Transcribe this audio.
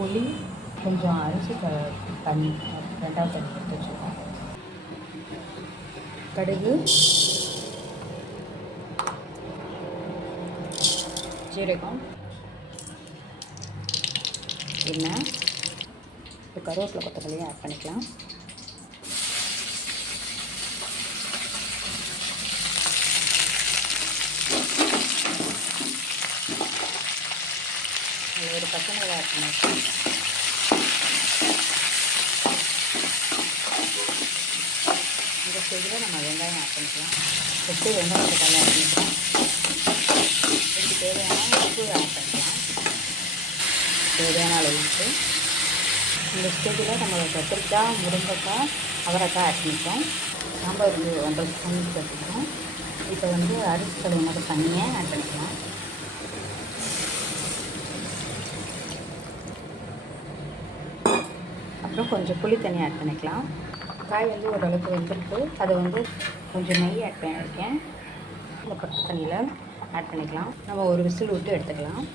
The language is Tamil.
புளி, கொஞ்சம் அரிசி தண்ணி, 2வது தண்ணி எடுத்து வச்சுருக்கோம். கடுகு, ஜீரகம், எண்ணெய், இப்போ கருவேப்பிலை கொத்தமல்லியும் ஆட் பண்ணிக்கலாம். ஒரு பச்சை மிளகாய் ஆட் பண்ணிக்கலாம். இந்த ஸ்டேஜில் நம்ம வெங்காயம் ஆட் பண்ணிக்கலாம். ஃபஸ்ட்டு வெங்காயம் தக்காளி ஆட் பண்ணிக்கலாம். இதுக்கு தேவையான உப்பு ஆட் பண்ணிக்கலாம். தேவையான அளவு உப்பு. இந்த ஸ்டேஜில் நம்ம கத்திரிக்காய், முருங்கைக்காய், அவரைக்காய் ஆட் பண்ணிட்டோம். சாம்பார் 1.5 ஸ்பூன் சேர்த்துக்கிறோம். இப்போ அரிசி கழுவுன தண்ணியை ஆட் பண்ணிக்கலாம். அப்புறம் கொஞ்சம் புளி தண்ணி ஆட் பண்ணிக்கலாம். காய் ஓரளவுக்கு வெந்திருக்கு. அதை கொஞ்சம் நெய் ஆட் பண்ணியிருக்கேன். இந்த பச்சை தண்ணியில் ஆட் பண்ணிக்கலாம். நம்ம ஒரு விசில் விட்டு எடுத்துக்கலாம்.